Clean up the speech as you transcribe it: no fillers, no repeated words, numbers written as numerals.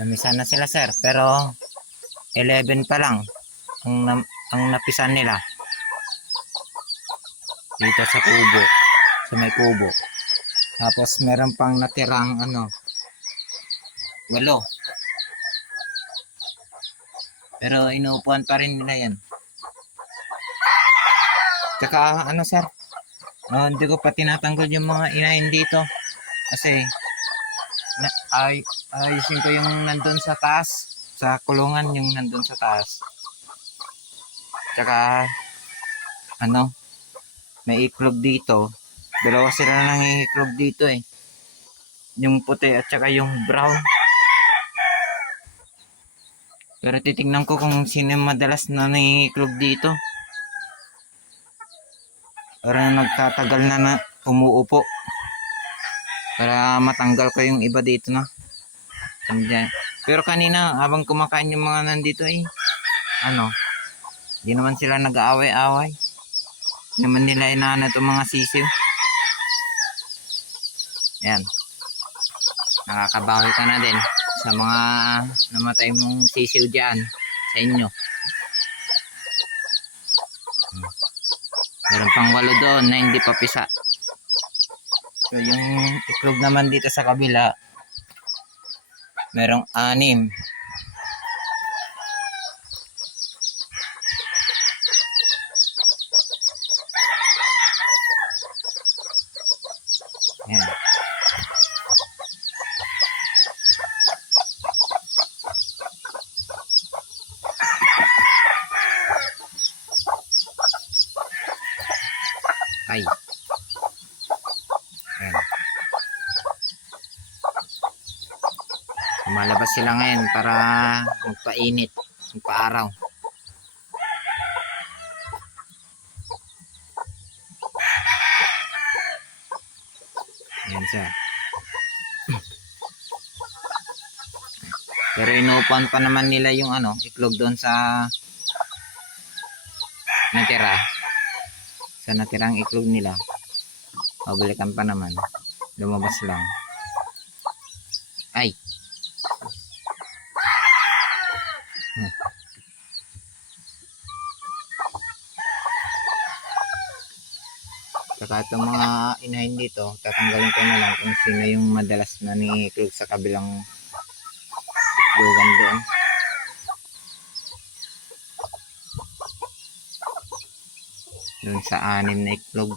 Namisan na sila sir, pero 11 pa lang ang napisan nila dito sa kubo, sa may kubo. Tapos meron pang natirang 8. Pero inuupuan pa rin nila yan. Tsaka sir, hindi ko pa tinatanggal yung mga inahin dito. Kasi ayusin ko yung nandun sa taas, sa kulungan yung nandun sa taas. Tsaka may iklog dito. Dalawa sila nang iklog dito eh. Yung puti at tsaka yung brown. Pero titignan ko kung sino yung madalas na nangiklog dito. Para nagtatagal na umuupo. Para matanggal ko yung iba dito na. Pero kanina habang kumakain yung mga nandito eh. Di naman sila nag-aaway-aaway. Di naman nila inaano itong mga sisiw. Ayan. Nakakabawi ka na din sa mga namatay mong sisiw dyan sa inyo. Meron pang 8 doon na hindi pa pisa. So yung iklog naman dito sa kabila, merong 6. Ayan. Ay. Ayan. Lumalabas sila ngayon para magpainit, magpaaraw. Ayan siya. Pero inuupuan pa naman nila yung iklog doon sa natira. Sa natirang iklog nila. Babalikan pa naman. Lumabas lang. Ay. Saka itong mga inahin dito, tatanggalin ko na lang kung sino yung madalas na ni-iklog sa kabilang iklogan doon. Doon sa 6 na iklog.